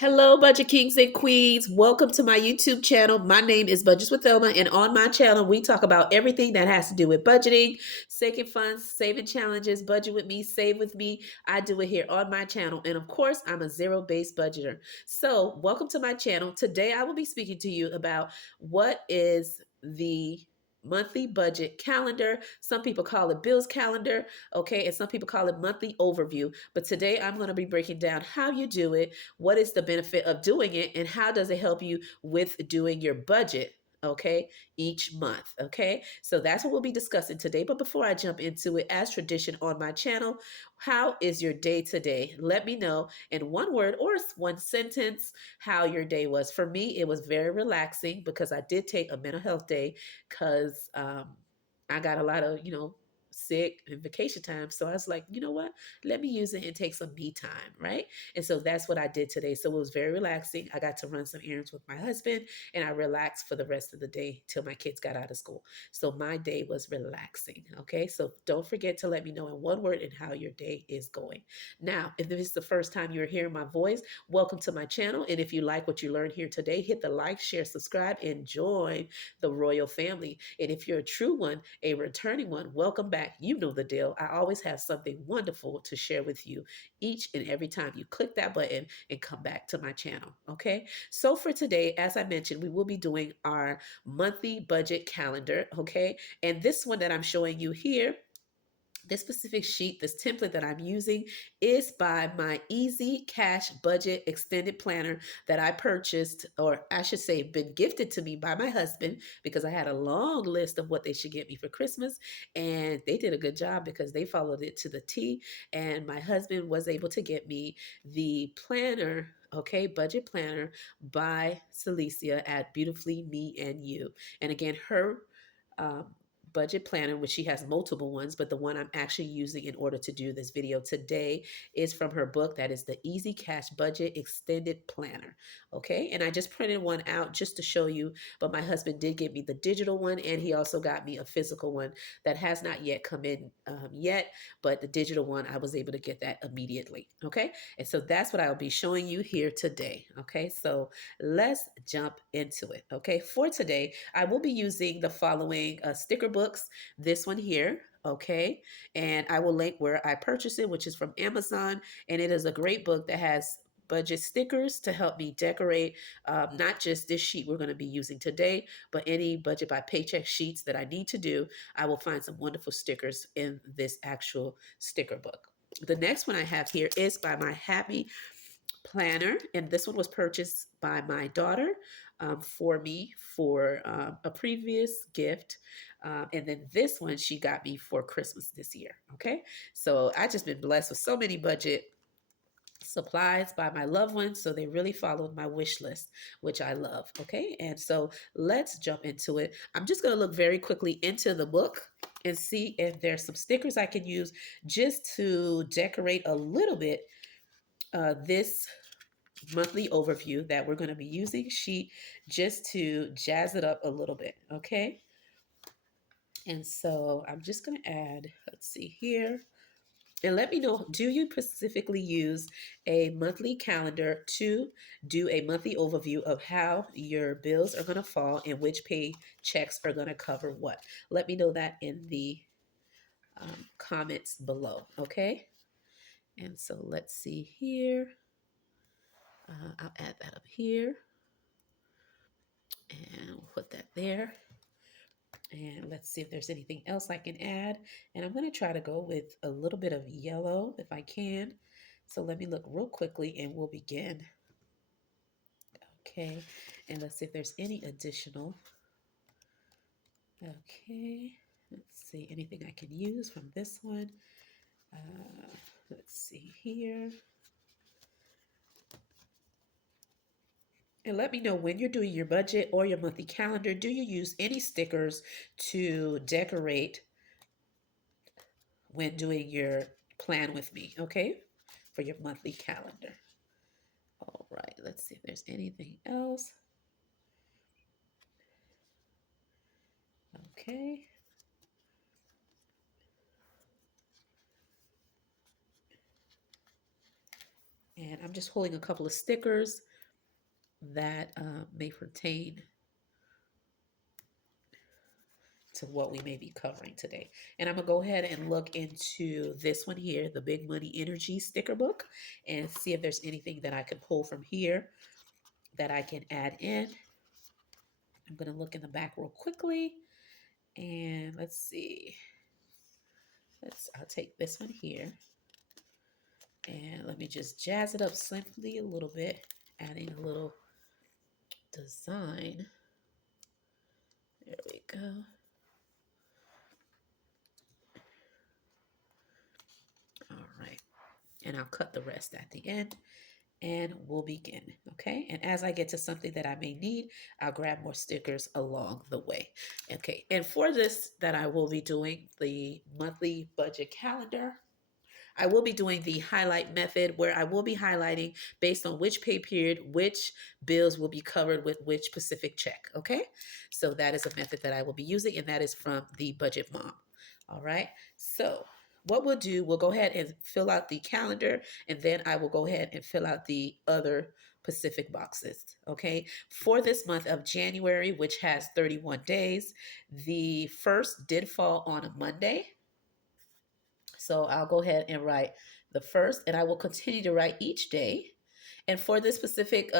Hello, Budget Kings and Queens. Welcome to my YouTube channel. My name is Budgets with Thelma, and on my channel, we talk about everything that has to do with budgeting, saving funds, saving challenges, budget with me, save with me. I do it here on my channel. And of course, I'm a zero-based budgeter. So, welcome to my channel. Today, I will be speaking to you about what is the monthly budget calendar. Some people call it Bill's calendar, okay, and some people call it monthly overview. But today, I'm going to be breaking down how you do it, what is the benefit of doing it, and how does it help you with doing your budget, okay, each month. Okay, so that's what we'll be discussing today. But before I jump into it, as tradition on my channel, how is your day today? Let me know in one word or one sentence how your day was. For me, it was very relaxing because I did take a mental health day because I got a lot of, sick and vacation time. So I was like, you know what? Let me use it and take some me time, right? And so that's what I did today. So it was very relaxing. I got to run some errands with my husband and I relaxed for the rest of the day till my kids got out of school. So my day was relaxing. Okay. So don't forget to let me know in one word and how your day is going. Now, if this is the first time you're hearing my voice, welcome to my channel. And if you like what you learned here today, hit the like, share, subscribe, and join the royal family. And if you're a true one, a returning one, welcome back. You know the deal. I always have something wonderful to share with you each and every time you click that button and come back to my channel. Okay. So for today, as I mentioned, we will be doing our monthly budget calendar. Okay. And this one that I'm showing you here, this specific sheet, this template that I'm using is by my Easy Cash Budget Extended Planner that I purchased, or I should say, been gifted to me by my husband because I had a long list of what they should get me for Christmas. And they did a good job because they followed it to the T. And my husband was able to get me the planner. Okay, budget planner by Celicia at Beautifully Me and You. And again, her um, budget planner, which she has multiple ones, but the one I'm actually using in order to do this video today is from her book. That is the Easy Cash Budget Extended Planner. Okay. And I just printed one out just to show you, but my husband did get me the digital one and he also got me a physical one that has not yet come in yet, but the digital one, I was able to get that immediately. Okay. And so that's what I'll be showing you here today. Okay. So let's jump into it. Okay. For today, I will be using the following sticker books. This one here, okay, and I will link where I purchased it, which is from Amazon, and it is a great book that has budget stickers to help me decorate not just this sheet we're going to be using today, but any budget by paycheck sheets that I need to do. I will find some wonderful stickers in this actual sticker book. The next one I have here is by my Happy Planner, and this one was purchased by my daughter for me for a previous gift. And then this one she got me for Christmas this year. Okay. So I just been blessed with so many budget supplies by my loved ones. So they really followed my wish list, which I love. Okay. And so let's jump into it. I'm just going to look very quickly into the book and see if there's some stickers I can use just to decorate a little bit this monthly overview that we're going to be using sheet just to jazz it up a little bit. Okay. And so I'm just going to add, let's see here. And let me know, do you specifically use a monthly calendar to do a monthly overview of how your bills are going to fall and which paychecks are going to cover what? Let me know that in the comments below. Okay. And so let's see here. I'll add that up here and we'll put that there. And let's see if there's anything else I can add. And I'm going to try to go with a little bit of yellow if I can. So let me look real quickly and we'll begin. Okay. And let's see if there's any additional. Okay. Let's see anything I can use from this one. Let's see here. And let me know when you're doing your budget or your monthly calendar, do you use any stickers to decorate when doing your plan with me, okay, for your monthly calendar? All right, let's see if there's anything else. Okay. And I'm just holding a couple of stickers that may pertain to what we may be covering today. And I'm gonna go ahead and look into this one here, the Big Money Energy sticker book, and see if there's anything that I can pull from here that I can add in. I'm gonna look in the back real quickly, and let's see. I'll take this one here, and let me just jazz it up simply a little bit, adding a little design. There we go. All right. And I'll cut the rest at the end and we'll begin. Okay. And as I get to something that I may need, I'll grab more stickers along the way. Okay. And for this, that I will be doing the monthly budget calendar. I will be doing the highlight method where I will be highlighting based on which pay period, which bills will be covered with which specific check. Okay. So that is a method that I will be using, and that is from the Budget Mom. All right. So what we'll do, we'll go ahead and fill out the calendar, and then I will go ahead and fill out the other Pacific boxes. Okay. For this month of January, which has 31 days, the first did fall on a Monday. So I'll go ahead and write the first, and I will continue to write each day. And for this specific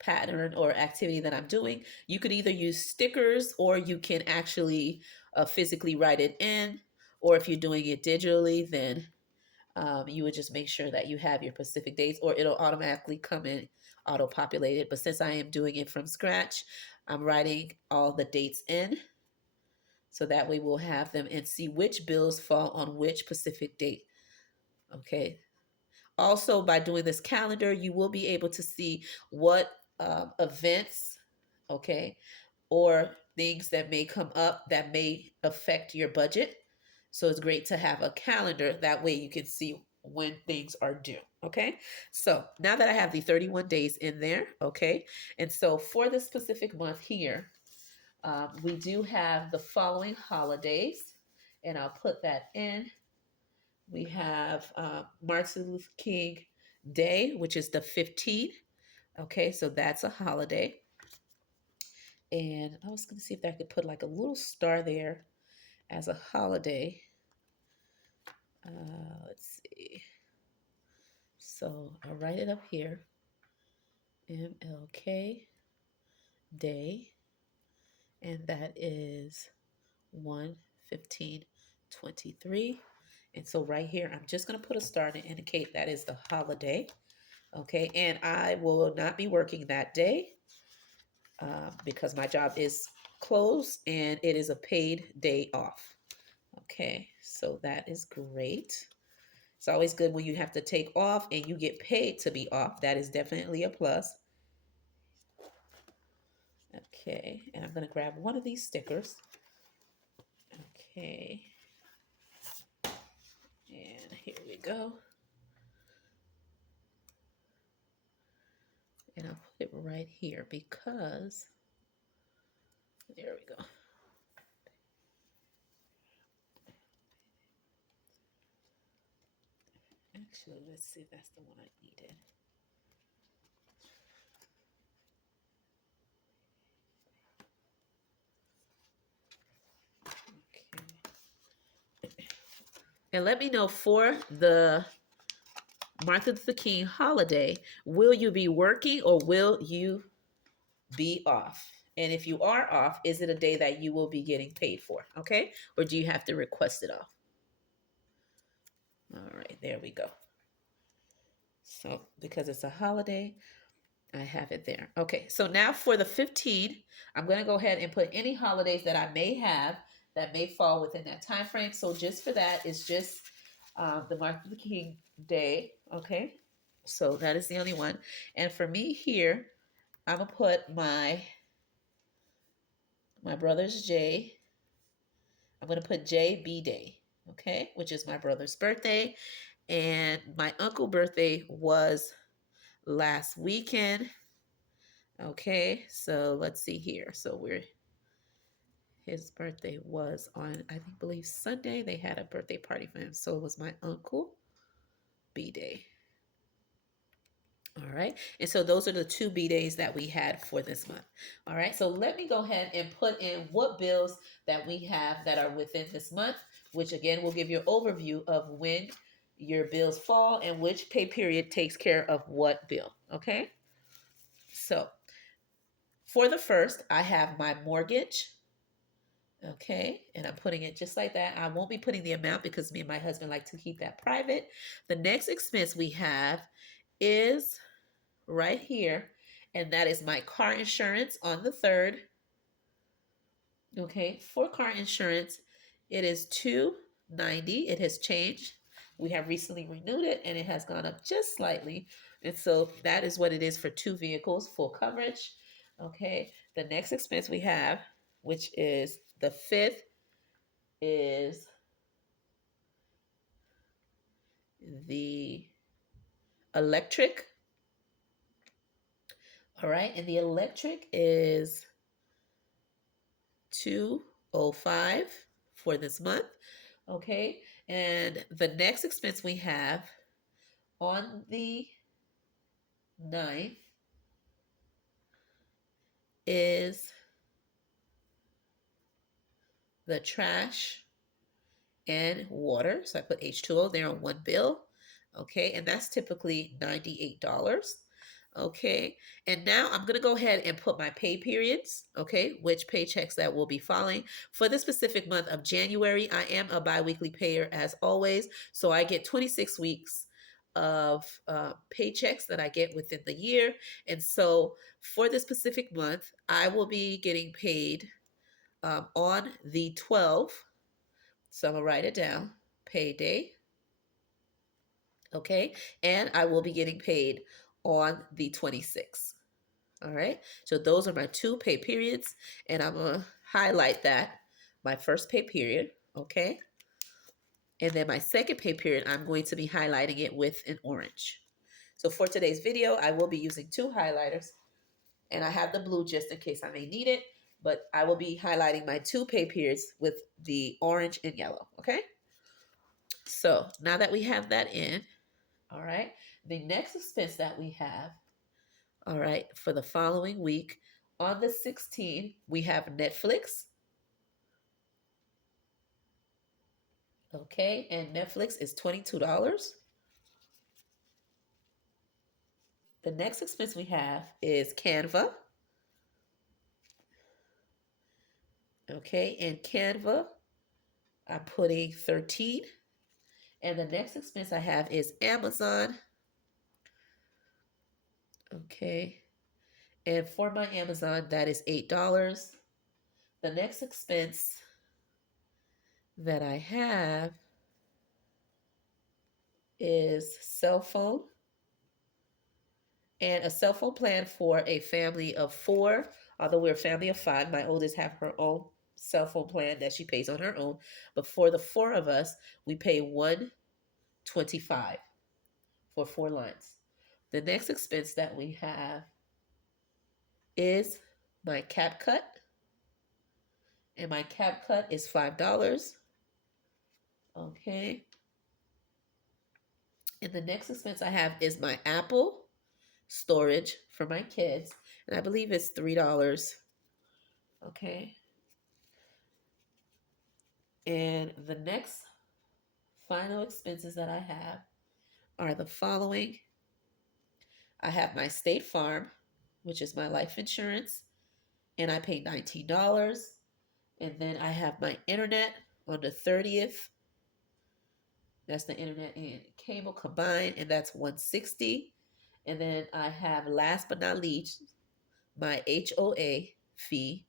pattern or activity that I'm doing, you could either use stickers or you can actually physically write it in. Or if you're doing it digitally, then you would just make sure that you have your specific dates, or it'll automatically come in auto populated. But since I am doing it from scratch, I'm writing all the dates in. So that way we'll have them and see which bills fall on which specific date. Okay. Also, by doing this calendar, you will be able to see what events, okay, or things that may come up that may affect your budget. So it's great to have a calendar. That way you can see when things are due. Okay. So now that I have the 31 days in there, okay. And so for this specific month here, we do have the following holidays, and I'll put that in. We have Martin Luther King Day, which is the 15th. Okay, so that's a holiday. And I was going to see if I could put like a little star there as a holiday. Let's see. So I'll write it up here. MLK Day. And that is 1/15/23. And so right here, I'm just going to put a star to indicate that is the holiday. Okay, and I will not be working that day because my job is closed and it is a paid day off. Okay, so that is great. It's always good when you have to take off and you get paid to be off. That is definitely a plus. Okay, and I'm going to grab one of these stickers. Okay, and here we go. And I'll put it right here because, there we go. Actually, let's see if that's the one I needed. Okay. And let me know for the Martin Luther King holiday, will you be working or will you be off? And if you are off, is it a day that you will be getting paid for? Okay. Or do you have to request it off? All right, there we go. So because it's a holiday, I have it there. Okay, so now for the 15, I'm going to go ahead and put any holidays that I may have that may fall within that time frame. So just for that, it's just the Martin Luther King Day. Okay, so that is the only one. And for me here, I'm gonna put my brother's J. I'm gonna put JB Day. Okay, which is my brother's birthday, and my uncle's birthday was last weekend. Okay, so let's see here. So his birthday was on, I think, believe Sunday. They had a birthday party for him. So it was my uncle B Day. All right. And so those are the two B days that we had for this month. All right. So let me go ahead and put in what bills that we have that are within this month, which again will give you an overview of when your bills fall and which pay period takes care of what bill. Okay. So for the first, I have my mortgage. Okay, and I'm putting it just like that. I won't be putting the amount because me and my husband like to keep that private. The next expense we have is right here, and that is my car insurance on the 3rd. Okay, for car insurance, it is $290. It has changed. We have recently renewed it and it has gone up just slightly. And so that is what it is for two vehicles, full coverage. Okay, the next expense we have, which is the 5th, is the electric. All right, and the electric is 205 for this month. Okay, and the next expense we have on the 9th is the trash and water. So I put H2O there on one bill. Okay, and that's typically $98. Okay, and now I'm going to go ahead and put my pay periods, okay, which paychecks that will be following. For the specific month of January, I am a biweekly payer as always, so I get 26 weeks of paychecks that I get within the year. And so for this specific month, I will be getting paid on the 12th. So I'm going to write it down, payday, okay, and I will be getting paid on the 26th. All right, so those are my two pay periods, and I'm gonna highlight that, my first pay period, okay, and then my second pay period, I'm going to be highlighting it with an orange. So for today's video, I will be using two highlighters, and I have the blue just in case I may need it, but I will be highlighting my two pay periods with the orange and yellow, okay? So now that we have that in, all right, the next expense that we have, all right, for the following week, on the 16th, we have Netflix. Okay, and Netflix is $22. The next expense we have is Canva. Okay, and Canva, I'm putting 13. And the next expense I have is Amazon. Okay, and for my Amazon, that is $8. The next expense that I have is cell phone, and a cell phone plan for a family of 4. Although we're a family of 5, my oldest have her own cell phone plan that she pays on her own. But for the 4 of us, we pay $125 for 4 lines. The next expense that we have is my CapCut, and my CapCut is $5. Okay. And the next expense I have is my Apple storage for my kids, and I believe it's $3. Okay. And the next final expenses that I have are the following. I have my State Farm, which is my life insurance, and I pay $19. And then I have my internet on the 30th. That's the internet and cable combined, and that's $160. And then I have, last but not least, my HOA fee,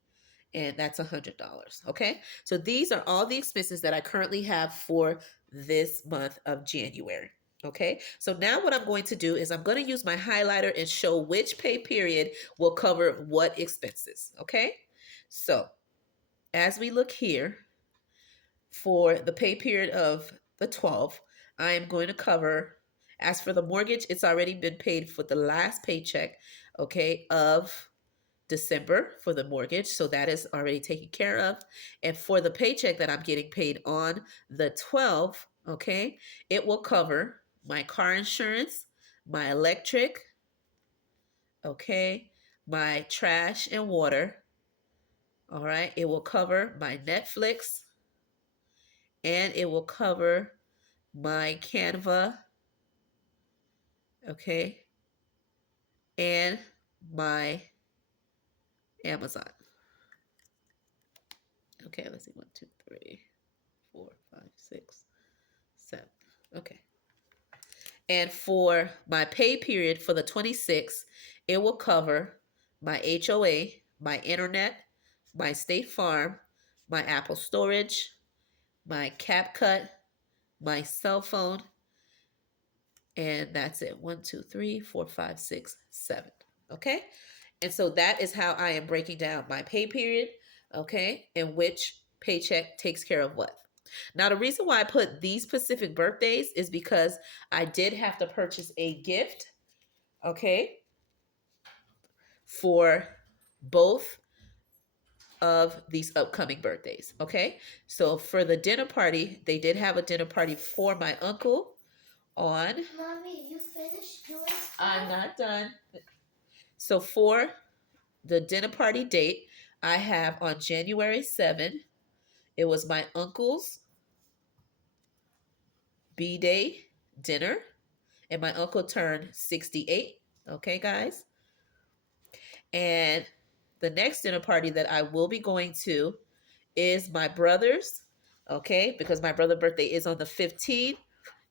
and that's $100. Okay, so these are all the expenses that I currently have for this month of January. Okay, so now what I'm going to do is I'm going to use my highlighter and show which pay period will cover what expenses. Okay, so as we look here, for the pay period of the 12th, I am going to cover, as for the mortgage, it's already been paid for the last paycheck, okay, of December for the mortgage. So that is already taken care of. And for the paycheck that I'm getting paid on the 12th, okay, it will cover my car insurance, my electric, okay, my trash and water. All right, it will cover my Netflix, and it will cover my Canva, okay, and my Amazon. Okay, let's see. 1, 2, 3, 4, 5, 6, 7. Okay. And for my pay period for the 26th, it will cover my HOA, my internet, my State Farm, my Apple storage, my CapCut, my cell phone, and that's it. 1, 2, 3, 4, 5, 6, 7. Okay. And so that is how I am breaking down my pay period, okay, and which paycheck takes care of what. Now, the reason why I put these specific birthdays is because I did have to purchase a gift, okay, for both of these upcoming birthdays, okay? So for the dinner party, they did have a dinner party for my uncle on. Mommy, you finished doing stuff? I'm not done. So for the dinner party date, I have on January 7th, it was my uncle's B-Day dinner, and my uncle turned 68. Okay, guys? And the next dinner party that I will be going to is my brother's, okay, because my brother's birthday is on the 15th,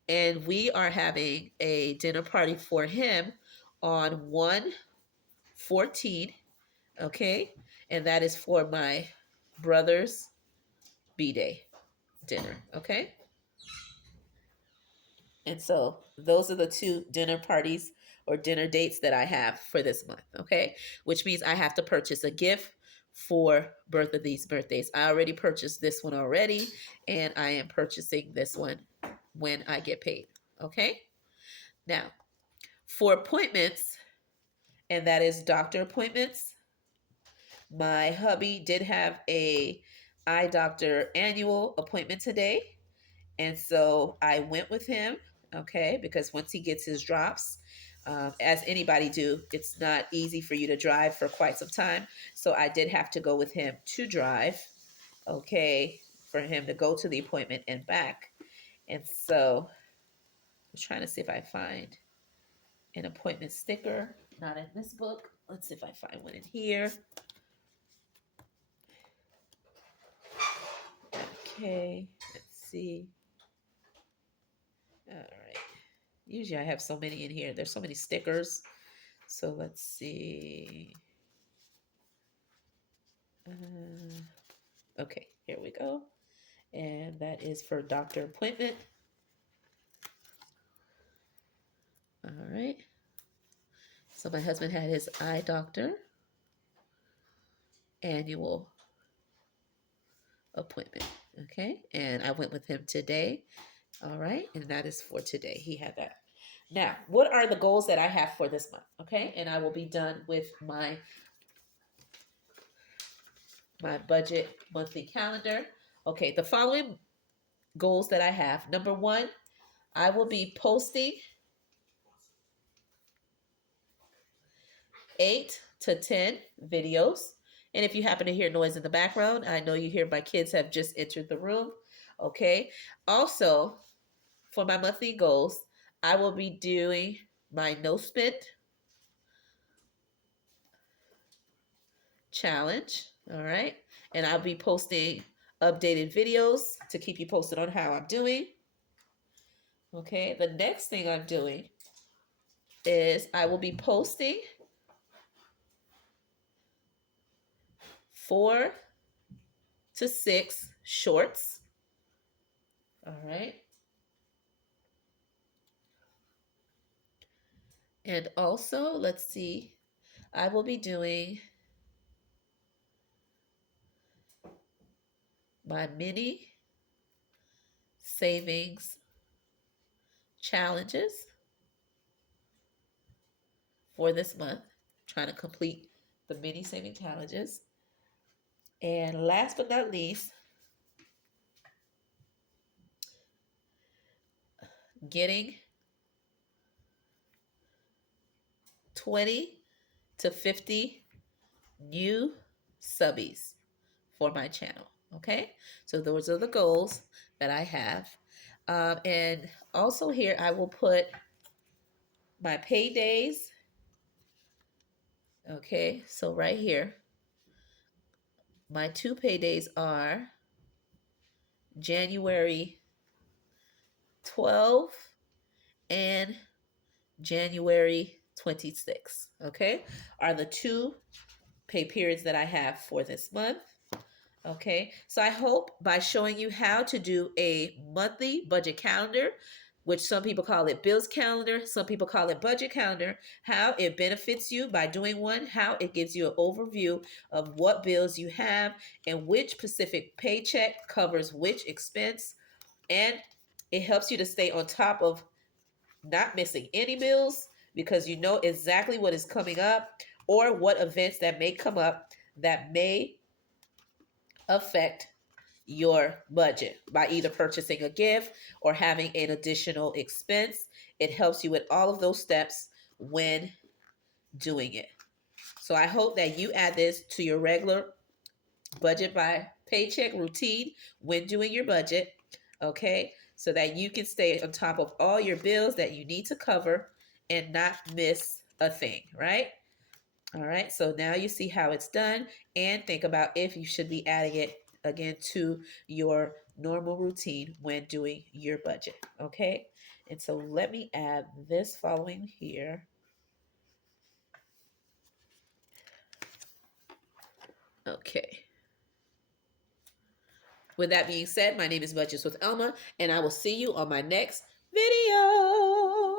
and we are having a dinner party for him on 1/14, okay, and that is for my brother's B-Day dinner, okay? And so those are the two dinner parties or dinner dates that I have for this month, okay? Which means I have to purchase a gift for both of these birthdays. I already purchased this one already, and I am purchasing this one when I get paid, okay? Now, for appointments, and that is doctor appointments, my hubby did have a eye doctor annual appointment today. And so I went with him, okay, because once he gets his drops, as anybody do, it's not easy for you to drive for quite some time. So I did have to go with him to drive, okay, for him to go to the appointment and back. And so I'm trying to see if I find an appointment sticker. Not in this book. Let's see if I find one in here. Okay, let's see. All right. Usually I have so many in here. There's so many stickers. So let's see. Okay, here we go. And that is for doctor appointment. All right. So my husband had his eye doctor annual appointment. Okay. And I went with him today. All right. And that is for today. He had that. Now, what are the goals that I have for this month? Okay. And I will be done with my budget monthly calendar. Okay. The following goals that I have. Number one, I will be posting 8 to 10 videos. And if you happen to hear noise in the background, I know you hear my kids have just entered the room. Okay. Also, for my monthly goals, I will be doing my no spent challenge. All right. And I'll be posting updated videos to keep you posted on how I'm doing. Okay. The next thing I'm doing is I will be posting 4 to 6 shorts. All right. And also, let's see, I will be doing my mini savings challenges for this month, trying to complete the mini saving challenges. And last but not least, getting 20 to 50 new subbies for my channel. Okay, so those are the goals that I have. And also here I will put my paydays. Okay, so right here, my two paydays are January 12 and January 26. Okay, are the two pay periods that I have for this month. Okay, so I hope by showing you how to do a monthly budget calendar, which some people call it bills calendar, some people call it budget calendar, how it benefits you by doing one, how it gives you an overview of what bills you have and which specific paycheck covers which expense, and it helps you to stay on top of not missing any bills because you know exactly what is coming up or what events that may come up that may affect your budget by either purchasing a gift or having an additional expense. It helps you with all of those steps when doing it. So I hope that you add this to your regular budget by paycheck routine when doing your budget, okay? So that you can stay on top of all your bills that you need to cover and not miss a thing, right? All right, so now you see how it's done and think about if you should be adding it again to your normal routine when doing your budget, okay? And so let me add this following here. Okay. With that being said, my name is Budgets with Elma, and I will see you on my next video.